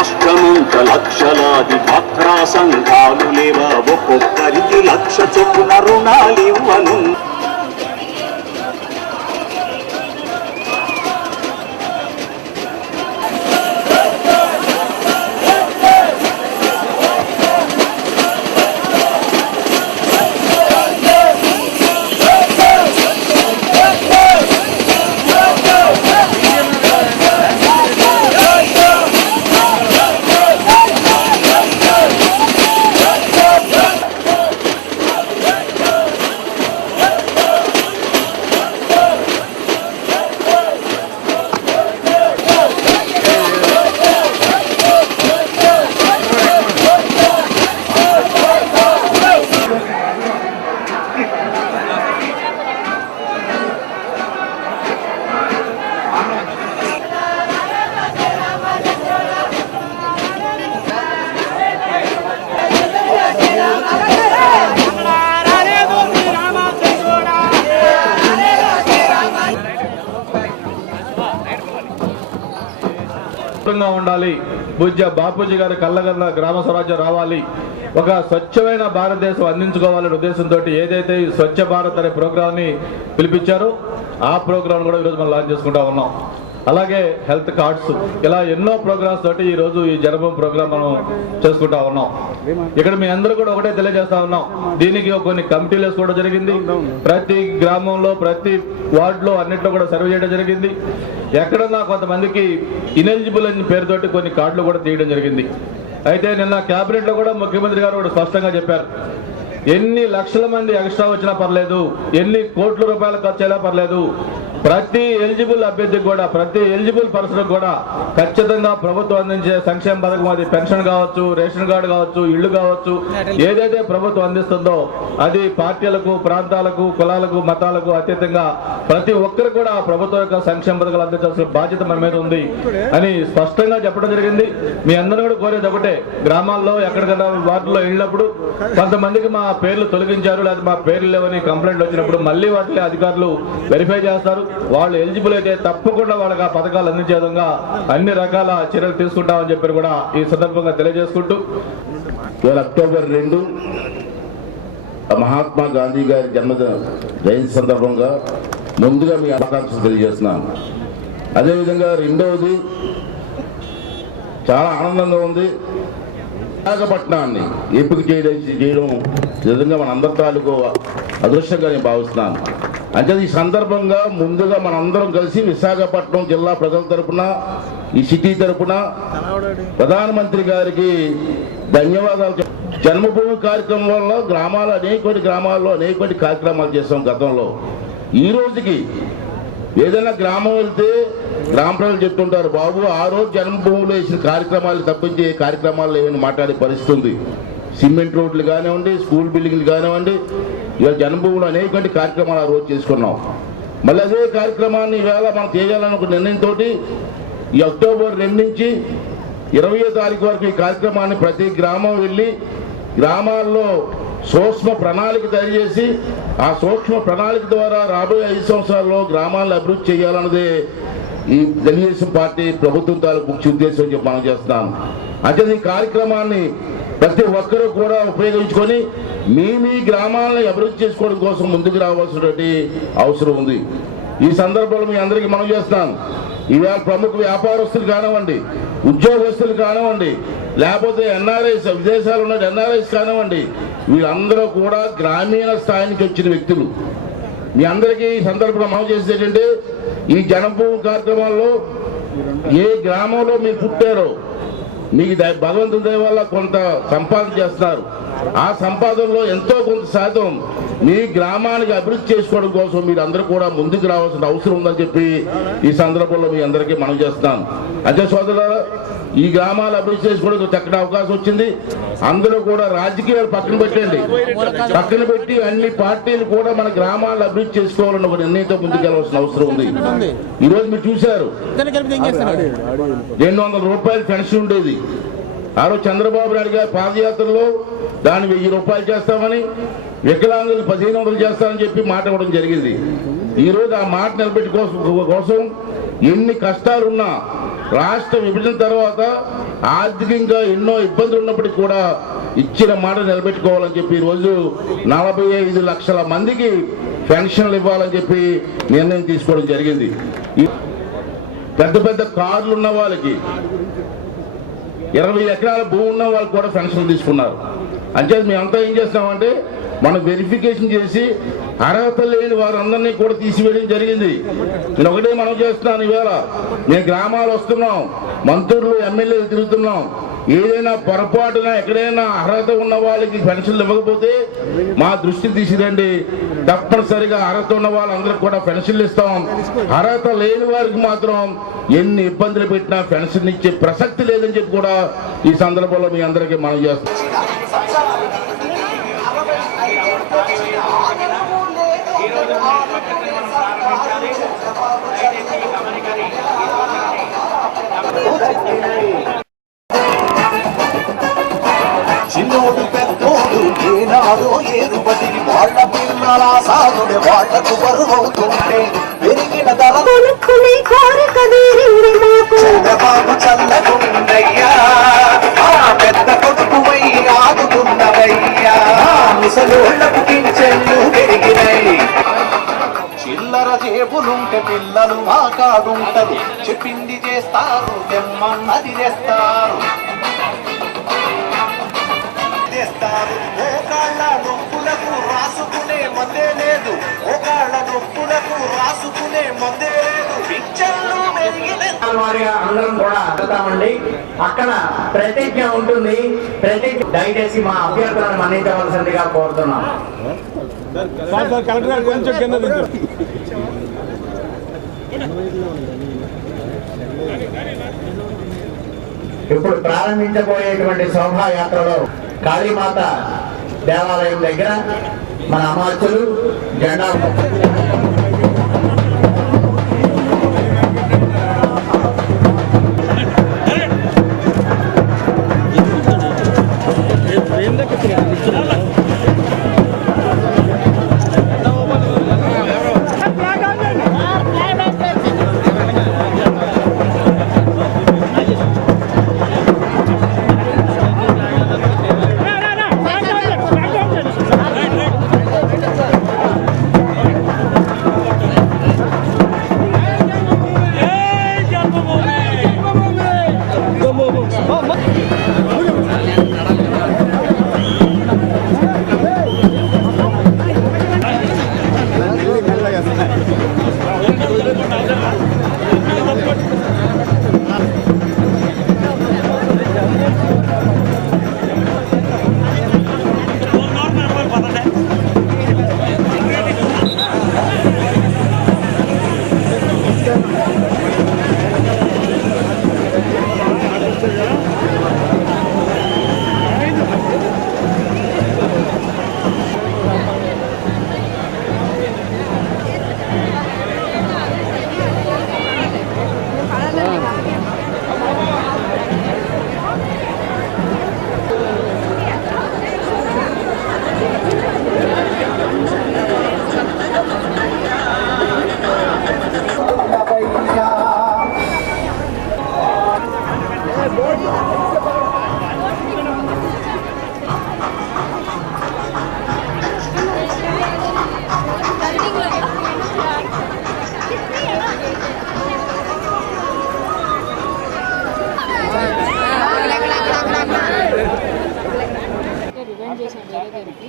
రాష్ట్రమంత లక్షలాది డ్వాక్రా సంఘాలు లేవా, ఒక్కొక్కరికి 1,00,000 చొప్పున రుణాలివ్వను. ఉండాలి. పూజ్య బాపూజీ గారి కళ్ళగల్ల గ్రామ స్వరాజ్యం రావాలి, ఒక స్వచ్ఛమైన భారతదేశం అందించుకోవాలనే ఉద్దేశంతో ఏదైతే ఈ స్వచ్ఛ భారత్ అనే ప్రోగ్రామ్ని పిలిపించారో ఆ ప్రోగ్రామ్ కూడా ఈరోజు మనం లాంచ్ చేసుకుంటా ఉన్నాం. అలాగే హెల్త్ కార్డ్స్, ఇలా ఎన్నో ప్రోగ్రామ్స్ తోటి ఈ రోజు ఈ జనభూమి ప్రోగ్రామ్ మనం చేసుకుంటా ఉన్నాం. ఇక్కడ మీ అందరూ కూడా ఒకటే తెలియజేస్తా ఉన్నాం, దీనికి కొన్ని కమిటీలు వేసుకోవడం జరిగింది. ప్రతి గ్రామంలో ప్రతి వార్డులో అన్నింటిలో కూడా సర్వే చేయడం జరిగింది. ఎక్కడన్నా కొంతమందికి ఇనెలిజిబుల్ అని పేరుతోటి కొన్ని కార్డులు కూడా తీయడం జరిగింది. అయితే నిన్న క్యాబినెట్ లో కూడా ముఖ్యమంత్రి గారు కూడా స్పష్టంగా చెప్పారు, ఎన్ని లక్షల మంది ఎక్స్ట్రా వచ్చినా పర్లేదు, ఎన్ని కోట్ల రూపాయలు ఖర్చు అయినా పర్లేదు, ప్రతి ఎలిజిబుల్ అభ్యర్థికి కూడా ప్రతి ఎలిజిబుల్ పర్సన్ కూడా ఖచ్చితంగా ప్రభుత్వం అందించే సంక్షేమ పథకం, అది పెన్షన్ కావచ్చు, రేషన్ కార్డు కావచ్చు, ఇళ్లు కావచ్చు, ఏదైతే ప్రభుత్వం అందిస్తుందో అది పార్టీలకు, ప్రాంతాలకు, కులాలకు, మతాలకు అతీతంగా ప్రతి ఒక్కరు కూడా ప్రభుత్వం యొక్క సంక్షేమ పథకాలు అందించాల్సిన బాధ్యత మన మీద ఉంది అని స్పష్టంగా చెప్పడం జరిగింది. మీ అందరూ కూడా కోరేది ఒకటే, గ్రామాల్లో ఎక్కడికైనా వార్డులో వెళ్ళినప్పుడు కొంతమందికి మా పేర్లు తొలగించారు లేదా మా పేర్లు లేవని కంప్లైంట్ వచ్చినప్పుడు మళ్ళీ వాటిని అధికారులు వెరిఫై చేస్తారు. వాళ్ళు ఎలిజిబుల్ అయితే తప్పకుండా వాళ్ళకి ఆ పథకాలు అందించే విధంగా అన్ని రకాల చర్యలు తీసుకుంటామని చెప్పి కూడా ఈ సందర్భంగా తెలియజేసుకుంటూ, ఇవాళ అక్టోబర్ 2 మహాత్మా గాంధీ గారి జన్మదిన జయంతి సందర్భంగా ముందుగా మీ ఆకాంక్షలు తెలియజేస్తున్నాను. అదేవిధంగా రెండవది చాలా ఆనందంగా ఉంది, విశాఖపట్నాన్ని ఎంపిక చేయడం నిజంగా మన అందరి తాలూకు అదృష్టంగా నేను భావిస్తున్నాను. అంటే ఈ సందర్భంగా ముందుగా మనందరం కలిసి విశాఖపట్నం జిల్లా ప్రజల తరపున, ఈ సిటీ తరపున ప్రధానమంత్రి గారికి ధన్యవాదాలు. జన్మభూమి కార్యక్రమం వల్ల గ్రామాలు గ్రామాల్లో అనేక కార్యక్రమాలు చేస్తాం గతంలో. ఈ రోజుకి ఏదైనా గ్రామం వెళ్తే గ్రామ ప్రజలు చెప్తుంటారు, బాబు ఆ రోజు జన్మభూమిలో వేసిన కార్యక్రమాలు తప్పించి కార్యక్రమాలు ఏమైనా మాట్లాడే పరిస్థితి ఉంది. సిమెంట్ రోడ్లు కానివ్వండి, స్కూల్ బిల్డింగ్లు కానివ్వండి, ఇవాళ జన్మభూమిలో అనేక కార్యక్రమాలు ఆ రోజు చేసుకున్నాం. మళ్ళీ అదే కార్యక్రమాన్ని ఈవేళ మనం చేయాలని ఒక నిర్ణయంతో ఈ అక్టోబర్ 2 నుంచి 20వ తారీఖు వరకు ఈ కార్యక్రమాన్ని ప్రతి గ్రామం వెళ్ళి గ్రామాల్లో సూక్ష్మ ప్రణాళిక తయారు చేసి ఆ సూక్ష్మ ప్రణాళిక ద్వారా రాబోయే 5 సంవత్సరాల్లో గ్రామాలను అభివృద్ధి చేయాలన్నదే ఈ తెలుగుదేశం పార్టీ ప్రభుత్వం తాలూకు ముఖ్య ఉద్దేశం చెప్పి మనం చేస్తున్నాను. అంటే ఈ కార్యక్రమాన్ని ప్రతి ఒక్కరూ కూడా ఉపయోగించుకొని మీ గ్రామాలను అభివృద్ధి చేసుకోవడం కోసం ముందుకు రావాల్సినటువంటి అవసరం ఉంది. ఈ సందర్భంలో మీ అందరికీ మనం చేస్తున్నాను, ఇవాళ ప్రముఖ వ్యాపారస్తులు కానివ్వండి, ఉద్యోగస్తులు కానివ్వండి, లేకపోతే ఎన్ఆర్ఐస్, విదేశాలు ఉన్న ఎన్ఆర్ఐస్ కానివ్వండి, వీళ్ళందరూ కూడా గ్రామీణ స్థాయి నుంచి వచ్చిన వ్యక్తులు. మీ అందరికీ ఈ సందర్భంలో మనం చేసేది ఏంటంటే, ఈ జనభూమి కార్యక్రమాల్లో ఏ గ్రామంలో మీరు పుట్టారో మీకు భగవంతుని దయ వల్ల కొంత సంపాదన చేస్తున్నారు, ఆ సంపాదనలో ఎంతో కొంత శాతం మీ గ్రామానికి అభివృద్ధి చేసుకోవడం కోసం మీరు అందరూ కూడా ముందుకు రావాల్సిన అవసరం ఉందని చెప్పి ఈ సందర్భంలో మీ అందరికీ మనం చేస్తున్నాను. అదే సోదరులారా, ఈ గ్రామాలు అభివృద్ధి చేసుకోవడానికి చక్కటి అవకాశం వచ్చింది. అందరూ కూడా రాజకీయాలు పక్కన పెట్టండి, పక్కన పెట్టి అన్ని పార్టీలు కూడా మన గ్రామాలను అభివృద్ధి చేసుకోవాలని ఒక నిర్ణయంతో ముందుకెళ్ళవలసిన అవసరం ఉంది. ఈ రోజు మీరు చూశారు, 200 రూపాయలు పెన్షన్ ఉండేది. ఆ రోజు చంద్రబాబు నాయుడు గారి పాదయాత్రలో దాన్ని 1000 రూపాయలు చేస్తామని, వికలాంగులు 1500 చేస్తామని చెప్పి మాట ఇవ్వడం జరిగింది. ఈ రోజు ఆ మాట నిలబెట్టి కోసం ఎన్ని కష్టాలున్నా రాష్ట్ర విభజన తర్వాత ఆర్థికంగా ఎన్నో ఇబ్బందులు ఉన్నప్పటికీ కూడా ఇచ్చిన మాట నిలబెట్టుకోవాలని చెప్పి ఈరోజు 45 లక్షల మందికి పెన్షన్లు ఇవ్వాలని చెప్పి నిర్ణయం తీసుకోవడం జరిగింది. పెద్ద పెద్ద కార్లు ఉన్న వాళ్ళకి 20 ఎకరాల భూమి ఉన్న వాళ్ళకి కూడా పెన్షన్లు తీసుకున్నారు. అంటే మేమంతా ఏం చేస్తామంటే మనం వెరిఫికేషన్ చేసి అర్హత లేని వారందరినీ కూడా తీసివేయడం జరిగింది. నేను ఒకటే మనం చేస్తున్నాను, ఈవేళ నేను గ్రామాలు వస్తున్నాం, మంత్రులు ఎమ్మెల్యేలు తిరుగుతున్నాం, ఏదైనా పొరపాటున ఎక్కడైనా అర్హత ఉన్న వాళ్ళకి పెన్షన్లు ఇవ్వకపోతే మా దృష్టి తీసిరండి, తప్పనిసరిగా అర్హత ఉన్న వాళ్ళందరికీ కూడా పెన్షన్లు ఇస్తాం. అర్హత లేని వారికి మాత్రం ఎన్ని ఇబ్బందులు పెట్టినా పెన్షన్ ఇచ్చే ప్రసక్తి లేదని చెప్పి కూడా ఈ సందర్భంలో మీ అందరికీ మనం చేస్తాం. చిన్నోడు పెద్దోడు ఏనాడో ఏరుబడి వాళ్ళ పిల్లల సాగుడే వాళ్లకు బరువవుతుంటే పెరిగిన ధర చంద్రబాబు చల్లకుండయ్యా, ఆ పెద్ద కొడుకువై ఆదుతున్నవయ్యా, ముసలోళ్లకు పింఛన్లు పెరిగినాయి. చిల్లర జేబులుంటే పిల్లలు మా కాడుంటరు, చెప్పింది చేస్తారు, తెమ్మన్నది చేస్తారు. ఓకాళ్ళ నొప్పులకు రాసుకునే మందే లేదు, ఓకాళ్ళ నొప్పులకు రాసుకునే మందే లేదు. పిక్చర్లు వారిగా అందరం కూడా వెళ్తామండి. అక్కడ ప్రతిజ్ఞ ఉంటుంది. ప్రతిజ్ఞ దయచేసి మా అభ్యర్థులను మన్నించవలసిందిగా కోరుతున్నాం. ఇప్పుడు ప్రారంభించబోయేటువంటి శోభాయాత్రలో కాళీమాత దేవాలయం దగ్గర మన అమాత్యులు జెండా చేశాను వేరే గారికి